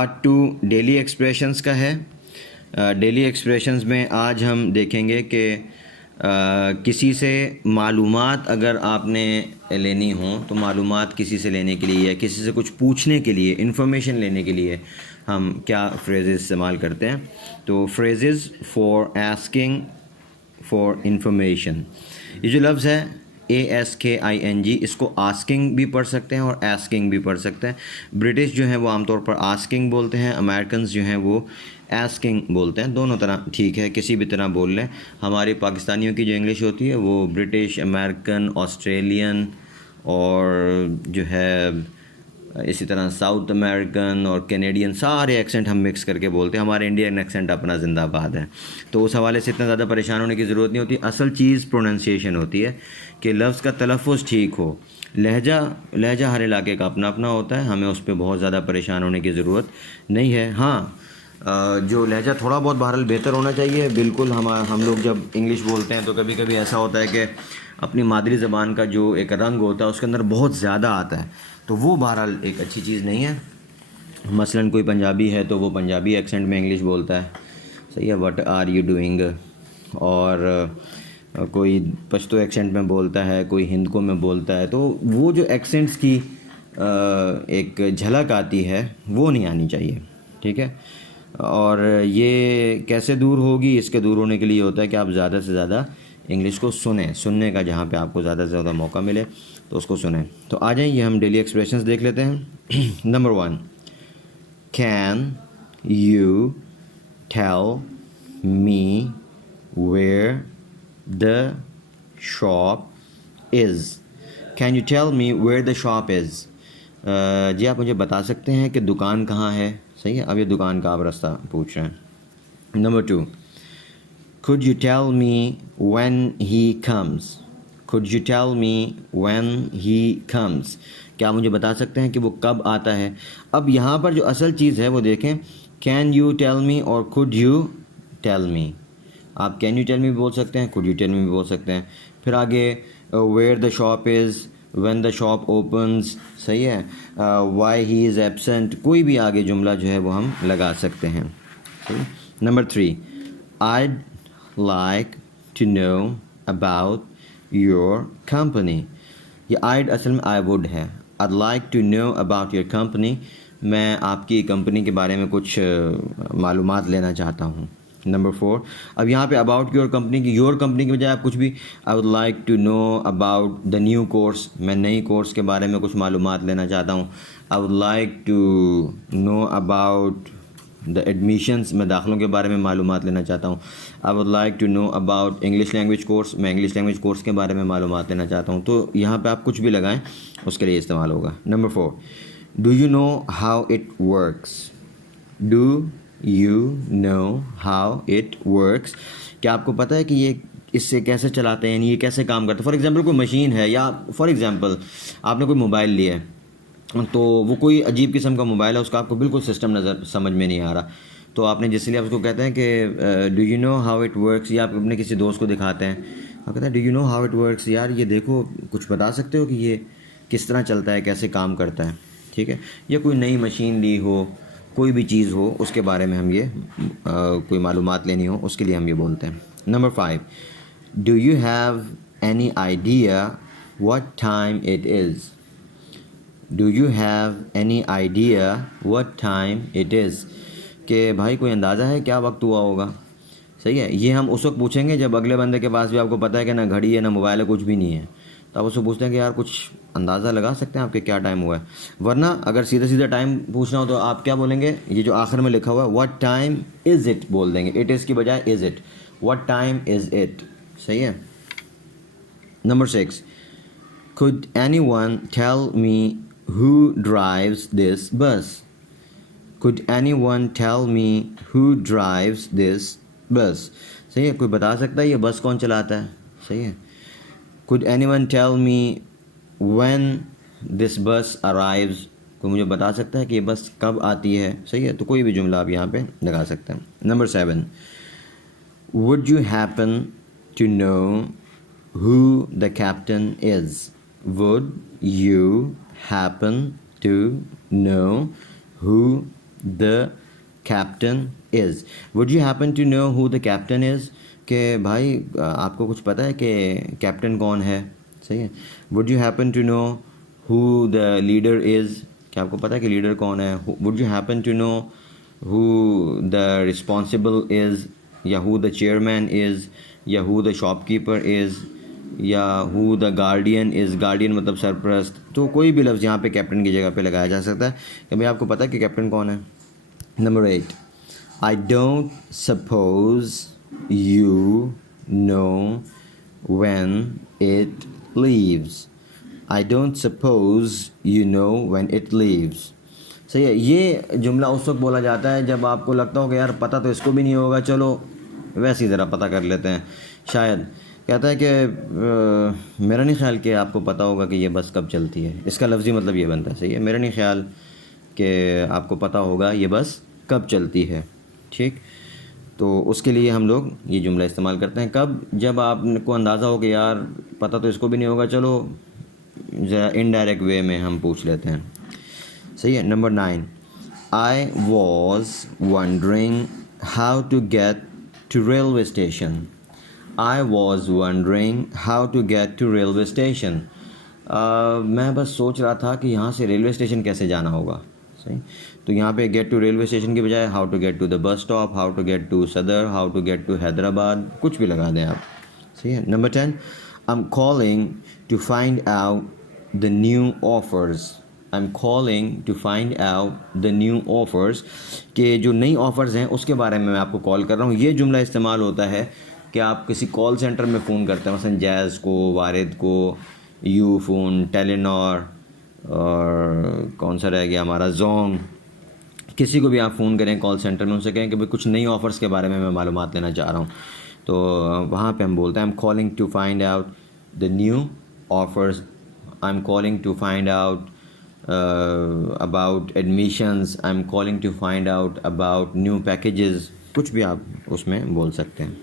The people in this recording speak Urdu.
پارٹ 2 ڈیلی ایکسپریشنز کا ہے. ڈیلی ایکسپریشنز میں آج ہم دیکھیں گے کہ کسی سے معلومات اگر آپ نے لینی ہوں تو معلومات کسی سے لینے کے لیے یا کسی سے کچھ پوچھنے کے لیے انفارمیشن لینے کے لیے ہم کیا فریزز استعمال کرتے ہیں. تو phrases for asking for information, یہ جو لفظ ہے ASKING، اس کو آسکنگ بھی پڑھ سکتے ہیں اور ایسکنگ بھی پڑھ سکتے ہیں. برٹش جو ہیں وہ عام طور پر آسکنگ بولتے ہیں، امریکنز جو ہیں وہ ایسکنگ بولتے ہیں. دونوں طرح ٹھیک ہے، کسی بھی طرح بول لیں. ہماری پاکستانیوں کی جو انگلش ہوتی ہے وہ برٹش، امریکن، آسٹریلین اور جو ہے اسی طرح ساؤتھ امریکن اور کینیڈین، سارے ایکسنٹ ہم مکس کر کے بولتے ہیں. ہمارے انڈین ایکسنٹ اپنا زندہ باد ہے، تو اس حوالے سے اتنا زیادہ پریشان ہونے کی ضرورت نہیں ہوتی. اصل چیز پروننسیشن ہوتی ہے کہ لفظ کا تلفظ ٹھیک ہو. لہجہ ہر علاقے کا اپنا اپنا ہوتا ہے، ہمیں اس پہ بہت زیادہ پریشان ہونے کی ضرورت نہیں ہے. ہاں، جو لہجہ تھوڑا بہت بہرحال بہتر ہونا چاہیے. بالکل ہم لوگ جب انگلش بولتے ہیں تو کبھی کبھی ایسا ہوتا ہے کہ اپنی مادری زبان کا جو ایک رنگ ہوتا ہے اس کے اندر بہت زیادہ آتا ہے، تو وہ بہرحال ایک اچھی چیز نہیں ہے. مثلاً کوئی پنجابی ہے تو وہ پنجابی ایکسنٹ میں انگلش بولتا ہے، صحیح ہے، وٹ آر یو ڈوئنگ. اور کوئی پشتو ایکسنٹ میں بولتا ہے، کوئی ہندکو میں بولتا ہے، تو وہ جو ایکسنٹس کی ایک جھلک آتی ہے وہ نہیں آنی چاہیے. ٹھیک ہے، اور یہ کیسے دور ہوگی؟ اس کے دور ہونے کے لیے ہوتا ہے کہ آپ زیادہ سے زیادہ انگلش کو سننے کا جہاں پہ آپ کو زیادہ سے زیادہ موقع ملے تو اس کو سنیں. تو آ جائیں، یہ ہم ڈیلی ایکسپریشنز دیکھ لیتے ہیں. Number 1، can you tell me where the shop is. Can you tell me where the shop is. جی آپ مجھے بتا سکتے ہیں کہ دکان کہاں ہے؟ صحیح ہے، اب یہ دکان کا آپ راستہ پوچھ رہے ہیں. Number 2، could you tell me when he comes. could you tell me when he comes. کیا مجھے بتا سکتے ہیں کہ وہ کب آتا ہے؟ اب یہاں پر جو اصل چیز ہے وہ دیکھیں، can you tell me اور could you tell me. آپ can you tell me بھی بول سکتے ہیں، could you tell me بھی بول سکتے ہیں. پھر آگے where the shop is، when the shop opens، صحیح ہے، why he is absent، کوئی بھی آگے جملہ جو ہے وہ ہم لگا سکتے ہیں. صحیح. Number 3، I'd like to know about your company. یہ I'd اصل میں I would ہے. I'd like to know about your company، میں آپ کی کمپنی کے بارے میں کچھ معلومات لینا چاہتا ہوں. نمبر 4، اب یہاں پہ اباؤٹ یور کمپنی کی، یور کمپنی کی بجائے آپ کچھ بھی I would like to know about the new course، میں نئی کورس کے بارے میں کچھ معلومات لینا چاہتا ہوں. I would like to know about the admissions، میں داخلوں کے بارے میں معلومات لینا چاہتا ہوں. I would like to know about English language course، میں انگلش لینگویج کورس کے بارے میں معلومات لینا چاہتا ہوں. تو یہاں پہ آپ کچھ بھی لگائیں اس کے لیے استعمال ہوگا. Number 4، do you know how it works. do you know how it works، کیا آپ کو پتہ ہے کہ یہ اس سے کیسے چلاتے ہیں، یعنی یہ کیسے کام کرتا ہے؟ فار ایگزامپل کوئی مشین ہے، یا فار ایگزامپل آپ نے کوئی موبائل لیا ہے، تو وہ کوئی عجیب قسم کا موبائل ہے، اس کا آپ کو بالکل سسٹم سمجھ میں نہیں آ رہا، تو آپ نے جس لیے آپ اس کو کہتے ہیں کہ do you know how it works, یا آپ اپنے کسی دوست کو دکھاتے ہیں، آپ کہتے ہیں do you know how it works, یار یہ دیکھو، کچھ بتا سکتے ہو کہ یہ کس طرح چلتا ہے، کیسے کام کرتا ہے. ٹھیک ہے، یا کوئی نئی مشین لی ہو، کوئی بھی چیز ہو، اس کے بارے میں ہم یہ کوئی معلومات لینی ہو اس کے لیے ہم یہ بولتے ہیں. Number 5، do you have any idea what time it is. do you have any idea what time it is، کہ بھائی کوئی اندازہ ہے کیا وقت ہوا ہوگا. صحیح ہے، یہ ہم اس وقت پوچھیں گے جب اگلے بندے کے پاس بھی آپ کو پتہ ہے کہ نہ گھڑی ہے نہ موبائل ہے، کچھ بھی نہیں ہے، تو آپ اس سے پوچھتے ہیں کہ یار کچھ اندازہ لگا سکتے ہیں آپ کے کیا ٹائم ہوا ہے. ورنہ اگر سیدھا ٹائم پوچھنا ہو تو آپ کیا بولیں گے؟ یہ جو آخر میں لکھا ہوا ہے what time is it بول دیں گے، it is کی بجائے is it. what time is it، صحیح ہے. Number 6، could anyone tell me who drives this bus. could anyone tell me who drives this bus. صحیح ہے، کوئی بتا سکتا ہے یہ بس کون چلاتا ہے. صحیح ہے. could anyone tell me when this bus arrives، کوئی مجھے بتا سکتا ہے کہ یہ بس کب آتی ہے. صحیح ہے، تو کوئی بھی جملہ آپ یہاں پہ لگا سکتے ہیں. Number 7، would you happen to know who the captain is. would you happen to know who the captain is. Would you happen to know who the captain is? کہ بھائی آپ کو کچھ پتہ ہے کہ کیپٹن کون ہے؟ صحیح ہے. Would you happen to know who the leader is? کیا آپ کو پتہ ہے کہ لیڈر کون ہے؟ Would you happen to know who the responsible is, یا who the chairman is, یا who the shopkeeper is, یا who the guardian is. guardian مطلب سرپرست. تو کوئی بھی لفظ یہاں پہ کیپٹن کی جگہ پہ لگایا جا سکتا ہے کہ بھائی آپ کو پتہ ہے کہ کیپٹن کون ہے. Number 8, I don't suppose you know when it leaves. I don't suppose you know when it leaves. صحیح ہے. یہ جملہ اس وقت بولا جاتا ہے جب آپ کو لگتا ہو کہ یار پتہ تو اس کو بھی نہیں ہوگا, چلو ویسے ہی ذرا پتہ کر لیتے ہیں. شاید کہتا ہے کہ میرا نہیں خیال کہ آپ کو پتہ ہوگا کہ یہ بس کب چلتی ہے. اس کا لفظی مطلب یہ بنتا ہے. صحیح ہے, میرا نہیں خیال کہ آپ کو پتہ ہوگا یہ بس کب چلتی ہے. ٹھیک, تو اس کے لیے ہم لوگ یہ جملہ استعمال کرتے ہیں کب, جب آپ کو اندازہ ہو کہ یار پتہ تو اس کو بھی نہیں ہوگا, چلو ذرا انڈائریکٹ وے میں ہم پوچھ لیتے ہیں. صحیح ہے. Number 9, I was wondering how to get to railway station. I was wondering how to get to railway station. میں بس سوچ رہا تھا کہ یہاں سے ریلوے اسٹیشن کیسے جانا ہوگا. صحیح, تو یہاں پہ گیٹ ٹو ریلوے اسٹیشن کی بجائے how to get to the bus stop, how to get to Saddar, how to get to Hyderabad, کچھ بھی لگا دیں آپ. صحیح ہے. Number 10, I'm calling to find out the new offers. I'm calling to find out the new offers. کہ جو نئی آفرز ہیں اس کے بارے میں آپ کو کال کر رہا ہوں. یہ جملہ استعمال ہوتا ہے کہ آپ کسی کال سینٹر میں فون کرتے ہیں, مثلا جیز کو, وارد کو, یو فون, ٹیلینور, اور کون سا رہ گیا ہمارا, زونگ. کسی کو بھی آپ فون کریں کال سینٹر میں, ان سے کہیں کہ بھائی کچھ نئی آفرز کے بارے میں معلومات لینا چاہ رہا ہوں, تو وہاں پہ ہم بولتے ہیں I'm calling to find out the new offers. I'm calling to find out about admissions. I'm calling to find out about new packages. کچھ بھی آپ اس میں بول سکتے ہیں.